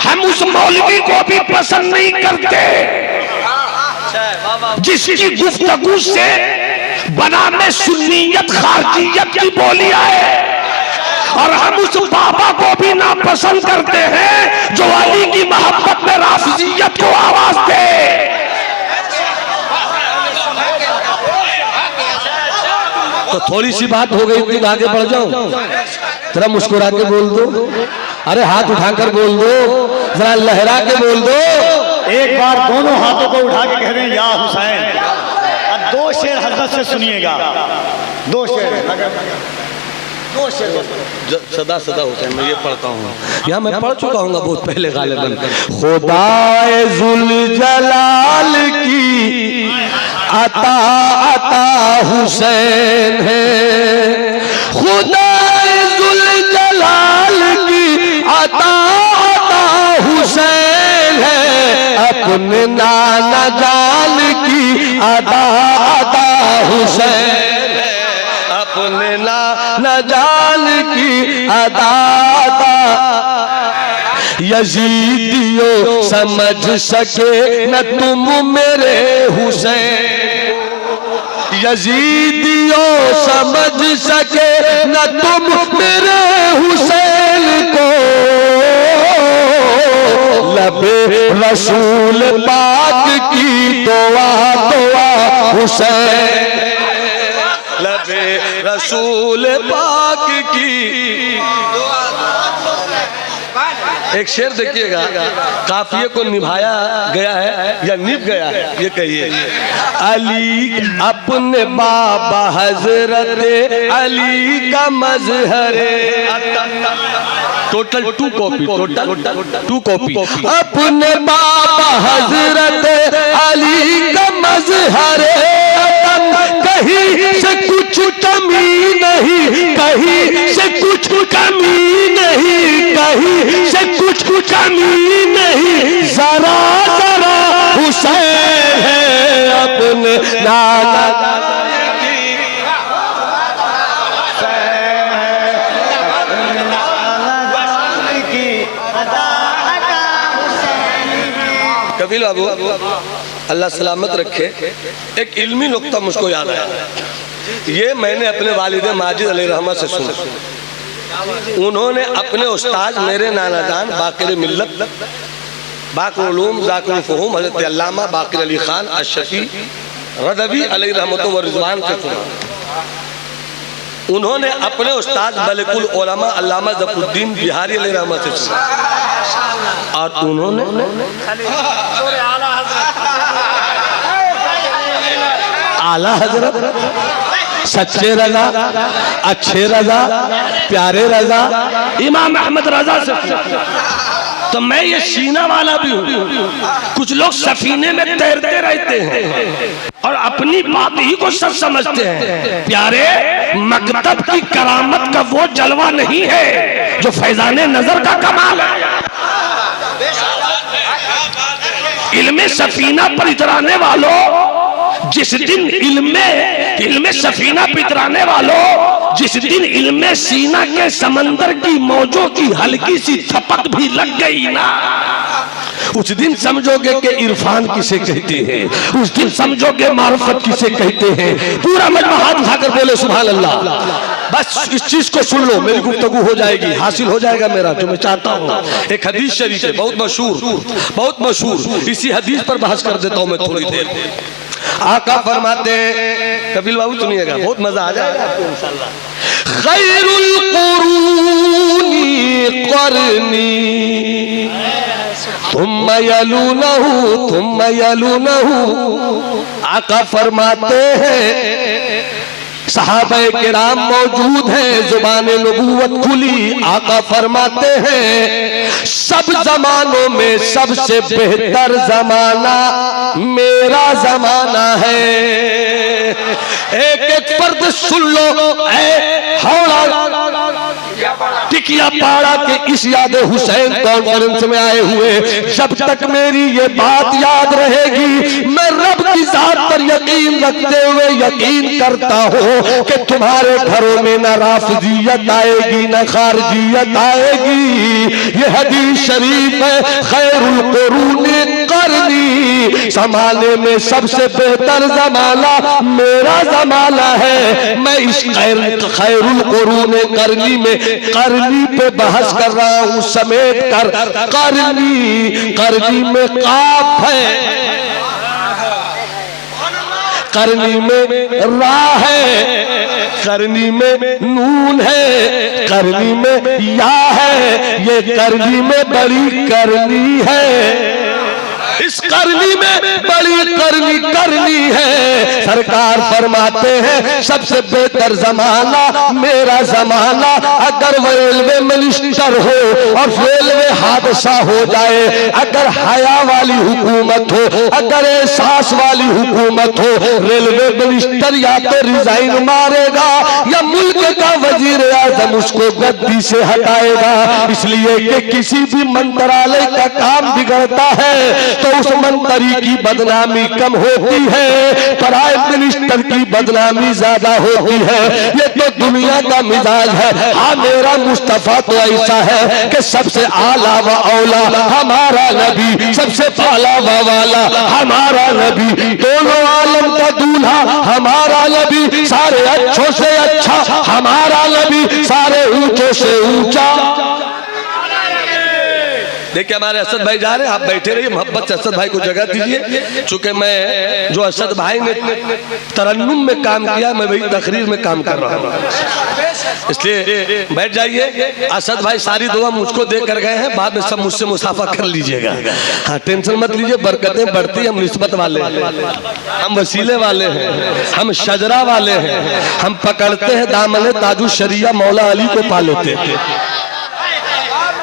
हम उस मौलवी को भी पसंद नहीं करते जिसकी गुफ्तगू से बना में सुन्नियत खारजियत की बोली आए, और हम उस बाबा को भी नापसंद करते हैं जो अली की मोहब्बत में राफजियत को आवाज दे। तो थोड़ी सी बात हो गई थी, आगे बढ़ जाओ। जरा मुस्कुरा के बोल दो, अरे हाथ उठाकर बोल दो, जरा लहरा के बोल दो। एक बार दोनों हाथों को उठा के कह रहे हैं या हुसैन। अब दो शेर हजरत से सुनिएगा, दो शेर, दो शेर सदा सदा होता है। मैं ये पढ़ता हूँ, यहाँ मैं पढ़ चुका हूँ बहुत पहले गालिबन। खुदाए जुल जलाल की अता अता हुसैन है, खुदाए जुल जलाल की अता अता हुसैन है, अपने नाना जान की अता अता हुसैन है, अपने नाना जान की अदा यजीदियो समझ सके न तुम मेरे हुसैन, यजीदियो समझ सके न तुम मेरे हुसैन को, लबे रसूल पाक की दुआ दुआ हुसैन, लबे रसूल पाक की। एक शेर देखिएगा, काफिये को निभाया गया है या निभ गया है, ये कहिए। अली अपने बाबा हजरत अली का मजहर, टोटल 2 कॉपी, टोटल 2 कॉपी। अपने बाबा हजरत अली का मजहर कहीं से कुछ कमी नहीं, कहीं से कुछ कमी नहीं, कहीं से कुछ कमी नहीं, जरा जरा हुसैन है अपने नाना कबीर बाबू अल्लाह सलामत रखे। एक इल्मी नुक्ता मुझको याद आया, ये मैंने अपने वालिद माजिद अलैहि रहमत से सुना। उन्होंने अपने उस्ताद मेरे नाना जान बाक़िर मिल्लत बाक़िर उलूम ज़ाकिर फ़ुहूम हज़रत अल्लामा बाक़िर अली ख़ान अशफ़ी रदवी अलैहि रहमत व रिज़वान से सुना। उन्होंने अपने उस्ताद मलिकुल उलमा अल्लामा ज़फ़रुद्दीन बिहारी अलैहि रहमत से सुना। और उन्होंने आला हजरत सच्चे रजा, अच्छे रजा, प्यारे रजा इमाम अहमद रजा से। तो मैं ये सीना वाला भी हूँ। कुछ लोग सफीने में तैरते रहते हैं और अपनी बात ही को सच समझते हैं। प्यारे, मकतब की करामत का वो जलवा नहीं है जो फैजाने नजर का कमाल है। इल्मे सफीना पर इतराने वालों, जिस दिन इल्मे सफीना पर इतराने वालों, जिस दिन इल्मे सीना के समंदर की मौजों की हल्की सी थपक भी लग गई ना, उस दिन समझोगे कि इरफान किसे कहते हैं, उस दिन समझोगे मार्फत किसे कहते हैं। पूरा मजमा हाथ उठाकर बोले सुभान अल्लाह। बस इस चीज को सुन लो, मेरी गुफ्तगू हो जाएगी, हासिल हो जाएगा मेरा जो मैं चाहता हूँ। एक हदीस शरीफ है बहुत मशहूर, इसी हदीस पर बहस कर देता हूँ मैं थोड़ी देर। आका फरमाते हैं, कबीर बाबू सुनिएगा, बहुत मजा आ जाएगा आपको इंशाल्लाह। खैरुल कुरूनी क़रनी तुम्मा यलूनहु। आका फरमाते हैं, सहाबाए किराम मौजूद हैं, जुबान नबूवत खुली। आका फरमाते हैं, सब जमानों में सबसे बेहतर जमाना मेरा जमाना है। एक एक फर्द सुन लो, ऐ हौला टिकिया पाड़ा के इस याद हुसैन कॉन्फ्रेंस में आए हुए, जब तक मेरी ये बात याद रहेगी, मैं रब की जात पर यकीन रखते हुए यकीन करता हूँ कि तुम्हारे घरों में न राफिजियत आएगी न खारजियत आएगी। ये हदीस शरीफ है, खैरुल कुरूनी क़रनी, ज़माने में सबसे बेहतर ज़माना मेरा ज़माना है। मैं इस खैरुल कुरूनी क़रनी में करनी पे बहस कर रहा हूँ समेट कर। करनी में काफ है, करनी में रा है, करनी में नून है, करनी में या है, ये करनी में बड़ी करनी है। इस करनी में बड़ी करनी है। सरकार फरमाते हैं, सबसे बेहतर जमाना मेरा जमाना। अगर वो रेलवे मिनिस्टर हो और रेलवे हादसा हो जाए, अगर हया वाली हुकूमत हो, अगर एहसास वाली हुकूमत हो, रेलवे मिनिस्टर या तो रिजाइन मारेगा या मुल्क का वजीर आजम उसको गद्दी से हटाएगा। इसलिए कि किसी भी मंत्रालय का काम बिगड़ता है तो उस मंत्री की बदनामी कम होती है, प्राइम मिनिस्टर की बदनामी ज्यादा होती है। ये तो दुनिया का मिजाज है। हाँ, मेरा मुस्तफा तो ऐसा है कि सबसे आला व औला हमारा नबी, सबसे पाला व वाला हमारा नबी, दोनों आलम का दूल्हा हमारा नबी, सारे अच्छों से अच्छा हमारा नबी, सारे ऊंचों से ऊंचा। देखिए हमारे असद भाई जा रहे हैं, आप बैठे रहिए, मोहब्बत से असद भाई को जगह दीजिए। चूंकि मैं जो असद भाई ने तरन्नुम में काम किया, मैं वही तकरीर में काम कर रहा हूँ, इसलिए बैठ जाइए। असद भाई सारी दुआ मुझको दे कर गए हैं, बाद में सब मुझसे मुसाफा कर लीजिएगा। हाँ, टेंशन मत लीजिए, बरकतें बढ़ती। हम निस्बत वाले हैं, हम वसीले वाले हैं, हम शजरा वाले हैं, हम पकड़ते हैं दामन ताजु शरिया मौला अली को पा लेते हैं।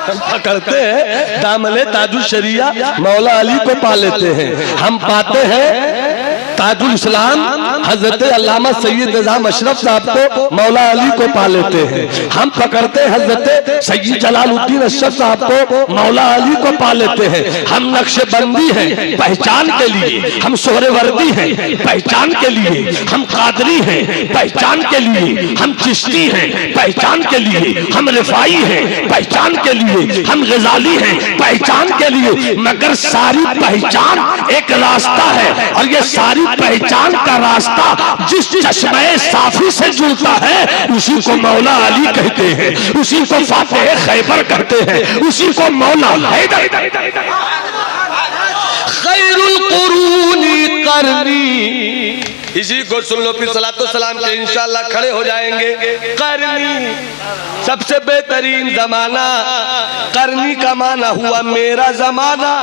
हम पकड़ते हैं दामले ताजुल शरिया मौला अली को पा लेते हैं। हम पाते हैं ताजुल इस्लाम हजरत अल्लामा सैयद निज़ाम अशरफ साहब को मौला अली को पा लेते हैं। हम पकड़ते हैं हजरत सैयद जलालुद्दीन अशरफ साहब को मौला अली को पा लेते हैं। हम नक्शबंदी हैं पहचान के लिए, हम सोहरेवर्दी हैं पहचान के लिए, हम कादरी हैं पहचान के लिए, हम चिश्ती हैं पहचान के लिए, हम रिफाई हैं पहचान के लिए, हम गजाली हैं पहचान के लिए। मगर सारी पहचान एक रास्ता है और ये सारी पहचान का रास्ता जिस चश्मे साफी से जुड़ता है उसी को मौला अली कहते हैं, उसी को फातेह खैबर कहते हैं, उसी को मौला हैदर खैरुल कुरूनी करनी। इसी को सुन लो फिर सलातो सलाम के इंशाअल्लाह खड़े हो जाएंगे। करनी सबसे बेहतरीन जमाना, करनी का माना हुआ मेरा जमाना।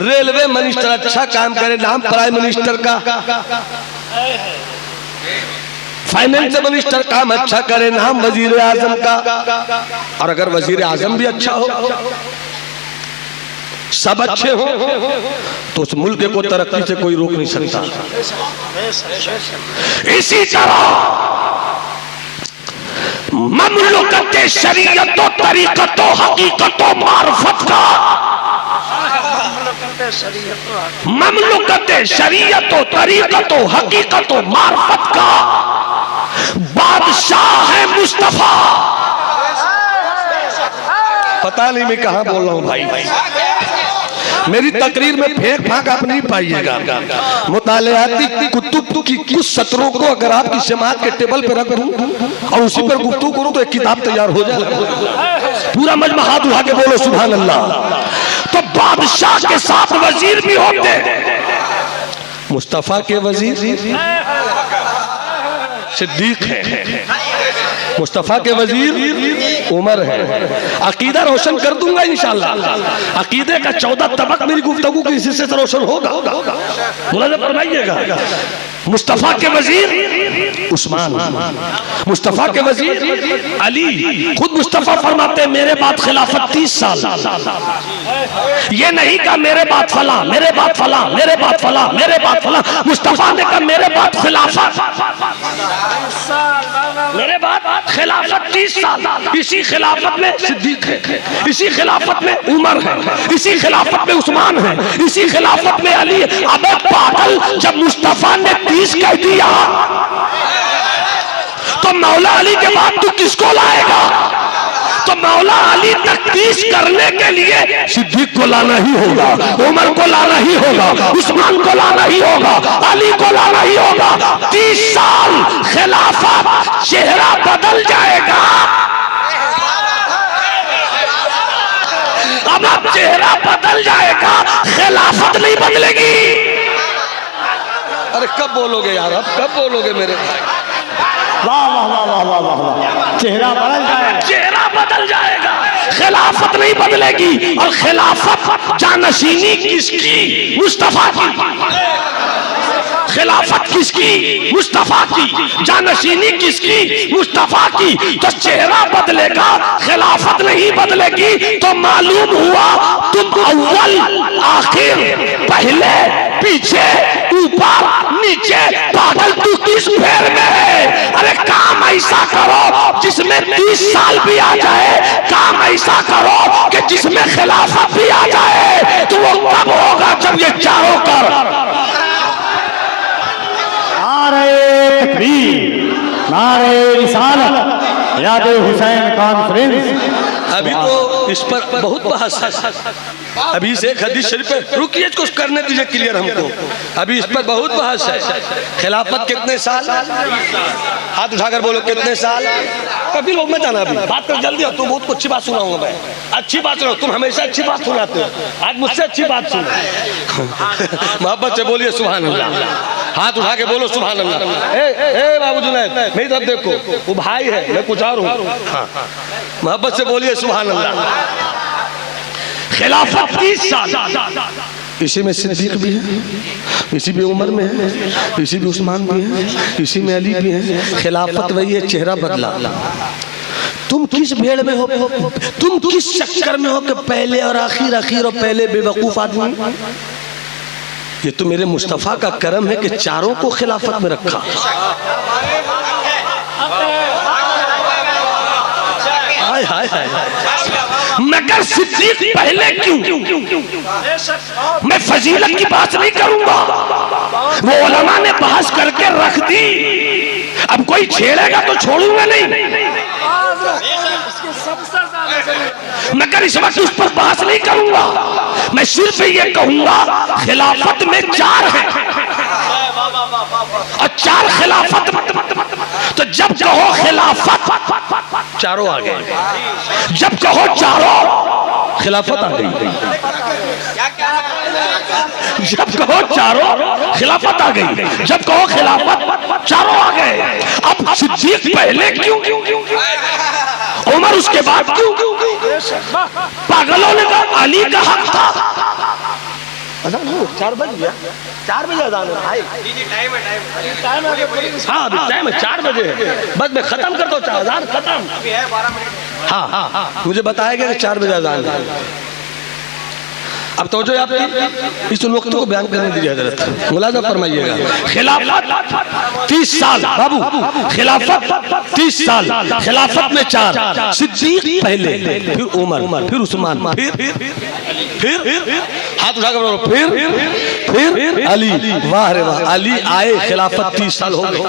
रेलवे मिनिस्टर अच्छा काम करे नाम प्राइम मिनिस्टर का, फाइनेंस मिनिस्टर काम अच्छा करे नाम वजीर आजम का, और अगर वजीर आजम भी अच्छा हो सब अच्छे हो तो उस मुल्क को तरक्की से कोई रोक नहीं सकता। इसी तरह ममलुकत शरीयत तरीक़त हकीकत मार्फत का, ममलुकत शरीयत तरीक़त हकीकत मार्फत का बादशाह है मुस्तफा। पता नहीं मैं कहां बोल रहा हूं भाई, मेरी तकरीर में फेंक फाक आप नहीं पाइएगा। मुतालियाती कुतुब की कुछ सत्रों को अगर आप किसी जमात के टेबल पे रख दूं और उसी पर गुफ्तगू करूं तो एक किताब तैयार हो जाए। पूरा मजमा हाथ उठा के बोलो सुभान अल्लाह। तो बादशाह के साथ वजीर भी होते हैं। मुस्तफा के वजीर सिद्दीक है, मुस्तफा के वजीर उमर है। अकीदा रोशन कर दूंगा इंशाअल्लाह। अकीदे का 14 तबक मेरी गुफ्तगू की इसी से रोशन होगा। मुलाज़ा फरमाइएगा। मुस्तफा के वजीर उस्मान, मुस्तफा के वजीर अली। खुद मुस्तफा फरमाते हैं मेरे बाद खिलाफत 30 साल। ये नहीं कहा मेरे बाद फला, मेरे बाद फला, मेरे बाद फला, मेरे बाद फला। मुस्तफा ने कहा मेरे बाद खिलाफत, मेरे बाद खिलाफत 30 साल। इसी खिलाफत में सिद्दीक है, इसी खिलाफत में उमर है, इसी खिलाफत में उस्मान है, इसी खिलाफत में अली है। अबे पागल, जब मुस्तफा ने 30 कह दिया तो मौला अली के बाद तू किसको लाएगा? तो मौला अली तक 30 करने के लिए सिद्दीक को लाना ही होगा, उमर को लाना ही होगा, उस्मान को लाना ही होगा, अली को लाना ही होगा। 30 साल खिलाफत, चेहरा बदल जाएगा। अब चेहरा बदल जाएगा, खिलाफत नहीं बदलेगी। अरे कब बोलोगे यार, अब कब बोलोगे मेरे भाई? वाह वाह वाह वाह वाह वाह वाह। चेहरा बदल जाएगा, चेहरा बदल जाएगा, खिलाफत नहीं बदलेगी। और खिलाफत जानशीनी किसकी? मुस्तफा की। खिलाफत किसकी? मुस्तफा की। जानशीनी किसकी? मुस्तफा की। तो चेहरा बदलेगा, खिलाफत नहीं बदलेगी। तो मालूम हुआ तुम अव्वल आखिर, पहले पीछे, ऊपर नीचे, पागल तू किस फेर में है? अरे काम ऐसा करो जिसमें 30 साल भी आ जाए, काम ऐसा करो कि जिसमें खिलाफत भी आ जाए। तो वो कब होगा? जब ये चारों कर नारे तकबीर, नारे रिसालत, याद हुसैन कॉन्फ्रेंस। अभी तो इस पर बहुत बहस है। अभी से हदीस शरीफ पे रुकिए, कुछ करने दीजिए क्लियर हमको। अभी इस पर बहुत बहस है। खिलाफत कितने साल? हाथ उठाकर बोलो कितने साल? कभी लोग मत जाना, अभी बात कर जल्दी। तुम बहुत अच्छी बात सुनाऊंगा मैं, अच्छी बात सुनो। तुम हमेशा अच्छी बात सुनाते हो, आज मुझसे अच्छी बात सुनो। मोहब्बत से बोलिए सुभान अल्लाह। हाथ उठा के बोलो सुभान अल्लाह। ए बाबू जुनैद, मेरी तरफ देखो, वो भाई है, मैं कुछ और हूँ। मोहब्बत से बोलिए सुभान अल्लाह। खिलाफत 30 साल, इसी में सिद्दीक भी है, इसी में उमर में है, इसी में उस्मान भी है, इसी में अली भी है। खिलाफत वही है, चेहरा बदला। तुम किस भेड़ में हो, तुम किस चक्कर में हो कि पहले और आखिर, आखिर और पहले बेवकूफ आदमी। ये तो मेरे मुस्तफा का करम है कि चारों को खिलाफत में रखा। हाय हाय हाय, मगर सिद्दीक पहले क्यों? मैं फजीलत की बात नहीं करूंगा, वो उलमा ने बहस करके रख दी, अब कोई छेड़ेगा तो छोड़ूंगा नहीं, मगर इस वक्त उस पर बहस नहीं करूंगा। मैं सिर्फ ये कहूंगा खिलाफत में 4 है और 4 खिलाफत, तो जब कहो खिलाफत चारों आ गए, जब कहो चारों खिलाफत आ गई, जब कहो चारों खिलाफत आ गई, जब कहो खिलाफत चारों आ गए। अब सिद्दीक पहले क्यों, उमर उसके बाद क्यों? पागलों ने कहा अली का हक था। 4 बज गया, 4 बजे अजान है भाई। हाँ टाइम है, 4 बजे है, बस मैं खत्म कर दो, अजान खत्म। हाँ मुझे बताया गया कि 4 बजे अजान है। अब तो जो आप इस वक्त को बयान करने दीजिए हजरत, मुलाजा फरमाइएगा। खिलाफत 30 साल बाबू, खिलाफत 30 साल, खिलाफत में 4, सिद्दीक पहले, फिर उमर, फिर उस्मान, फिर हाथ उठाकर बोलो, फिर अली। वाह रे वाह, अली आए, खिलाफत 30 साल हो गई।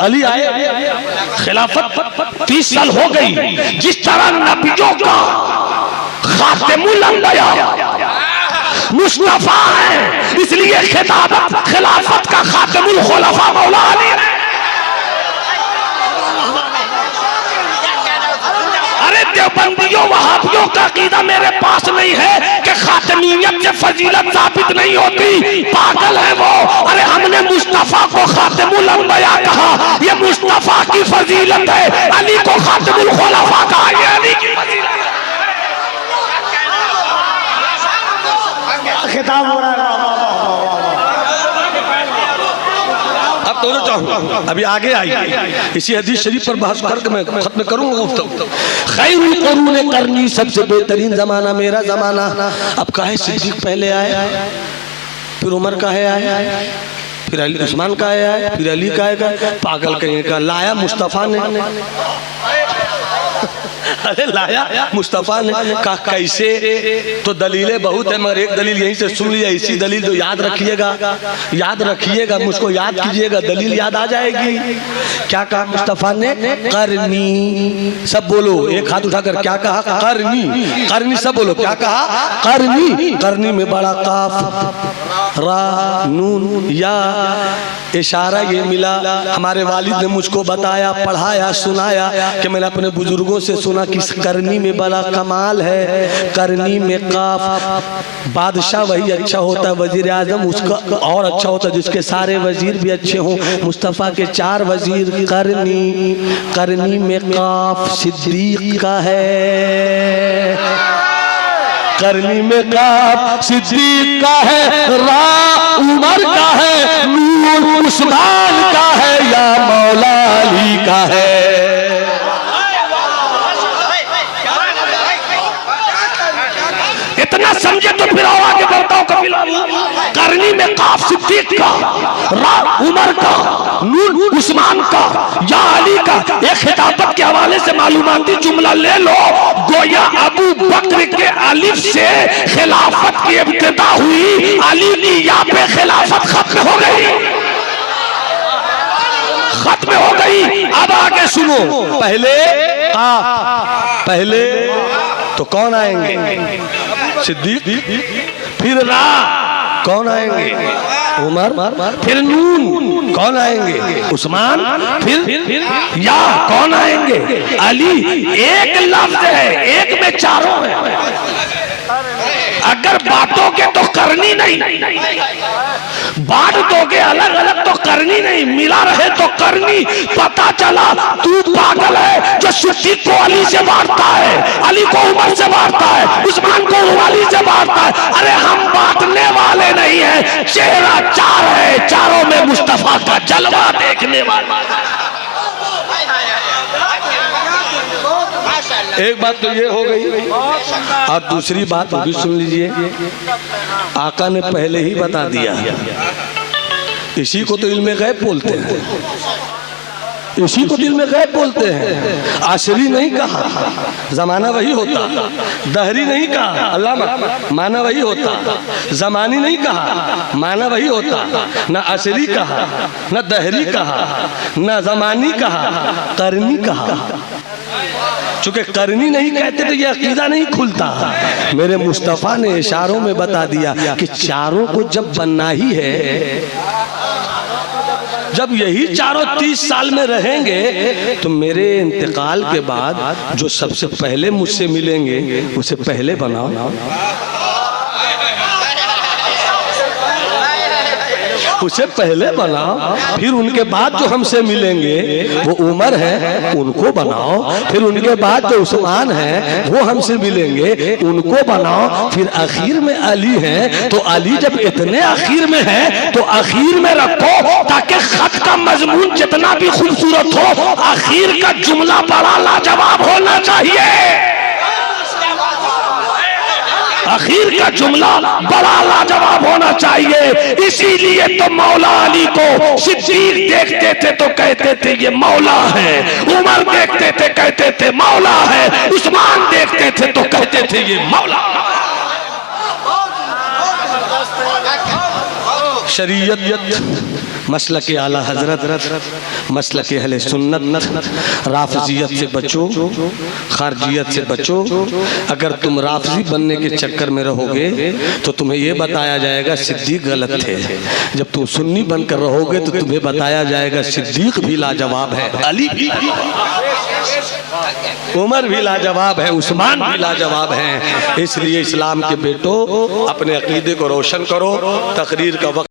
अली आए, खिलाफत 30 साल हो गई। जिस तरह नबियों का खातिमुल अंबिया मुस्तफा है, इसलिए खिताबत खिलाफत का खातिमुल खुलफा मौला अली है। अरे देवबंदियों वहाबियों का अकीदा मेरे पास नहीं है कि खातमियत से फजीलत साबित नहीं होती, पागल है वो। अरे हमने मुस्तफा को खातिमुल अंबिया कहा, ये मुस्तफा की फजीलत है। अली को खातिमुल खुलफा कहा, ये अली की फजीलत है। खिताब हो रहा है। अब तो चाहूँ अभी आगे आई इसी हदीस शरीफ पर बहस करके मैं खत्म करूंगा। खैरुल कुरूने करनी, सबसे बेहतरीन जमाना मेरा जमाना। अब काहे सिद्दीक पहले आए, फिर उमर काहे आए, फिर अली उस्मान का आया, फिर अली का आएगा। पागल कहीं का लाया मुस्तफा ने, अरे लाया मुस्तफा ने कहा कैसे, तो दलीलें बहुत है मगर एक दलील यहीं से सुन लिया, इसी दलील तो याद रखिएगा, याद रखिएगा, मुझको याद कीजिएगा, दलील याद आ जाएगी। क्या कहा मुस्तफा ने? करनी। सब बोलो, एक हाथ उठाकर क्या कहा? करनी। करनी सब बोलो, क्या कहा? करनी। करनी में बड़ा काफ रा नून या इशारा ये मिला। हमारे वालिद ने मुझको बताया, पढ़ाया, सुनाया कि मैंने अपने बुजुर्गों से सुना कि करनी में बड़ा कमाल है। करनी में काफ, बादशाह वही अच्छा होता है, वजीर आजम उसका और अच्छा होता है जिसके सारे वजीर भी अच्छे हों। मुस्तफ़ा के 4 वजीर करनी। करनी में काफ सिद्दीक का है, करनी में काफ सिद्दीक का है, रा उमर का है, नूर उस्मान का है, या मौला अली का है। इतना समझे तो फिर आगे बढ़ता हूं। करनी में काफ सिद्दीक का, रा उमर का, नून उस्मान का, या अली का। एक खिताबत के हवाले से मालूमाती जुमला ले लो, गोया अबू बकर के अलिफ से खिलाफत की इब्तिदा हुई, अली की या पे खिलाफत खत्म हो गई, खत्म हो गई। अब आगे सुनो, पहले काफ, पहले तो कौन आएंगे? सिद्दीक, फिर रा कौन आएंगे? उमर, फिर नून कौन आएंगे? उस्मान, फिर या कौन आएंगे? अली। एक लफ्ज है, एक में 4 है। अगर बांटोगे तो करनी नहीं, बांट दोगे अलग अलग तो करनी नहीं, मिला रहे तो करनी। पता चला तू पागल है जो सिद्दीक को अली से बांटता है, अली को उमर से बांटता है, उस्मान को अली से बांटता है। अरे हम बांटने वाले नहीं है, चेहरा 4 है, चारों में मुस्तफा का जलवा देखने वाला। एक बात तो ये हो गई, और दूसरी बात भी सुन लीजिए। आका ने पहले ही बता दिया, इसी को तो इल्मे गैब बोलते हैं, इसी को दिल में गैब बोलते हैं। आशरी नहीं कहा, जमाना वही होता। दहरी नहीं कहा, अल्लाह माना वही होता। जमानी नहीं कहा, माना वही होता। न आशरी कहा, न दहरी कहा, न जमानी कहा, करनी कहा। चूंकि करनी नहीं कहते तो ये अकीदा नहीं खुलता। मेरे मुस्तफ़ा ने इशारों में बता दिया कि चारों को जब बनना ही है, जब यही चारों 30 साल में रहेंगे, तो मेरे इंतकाल के बाद जो सबसे पहले मुझसे मिलेंगे उसे पहले बनाओ, उसे पहले बनाओ। फिर उनके बाद जो हमसे मिलेंगे वो उमर है, उनको बनाओ। फिर उनके बाद जो उस्मान है वो हमसे मिलेंगे, उनको बनाओ। फिर आखिर में अली है, तो अली जब इतने आखिर में है तो आखिर में रखो, ताकि खत का मजमून जितना भी खूबसूरत हो, आखिर का जुमला बड़ा लाजवाब होना चाहिए। आखिर का जुमला बड़ा लाजवाब होना चाहिए। इसीलिए तो मौला अली को सिद्दीक देखते थे तो कहते थे ये मौला है, उमर देखते थे कहते थे मौला है, उस्मान देखते थे तो कहते थे ये मौला। शरीयत मसलक आला हजरत, मसलक अहले सुन्नत, राफजियत से बचो, खारजियत से बचो। अगर तुम राफजी बनने के चक्कर में रहोगे तो तुम्हें यह बताया जाएगा सिद्दीक गलत थे। जब तुम सुन्नी बनकर रहोगे तो तुम्हें बताया जाएगा सिद्दीक भी लाजवाब है, अली भी, उमर भी लाजवाब है, उस्मान भी लाजवाब है। इसलिए इस्लाम के बेटो अपने अकीदे को रोशन करो। तकरीर का वक्त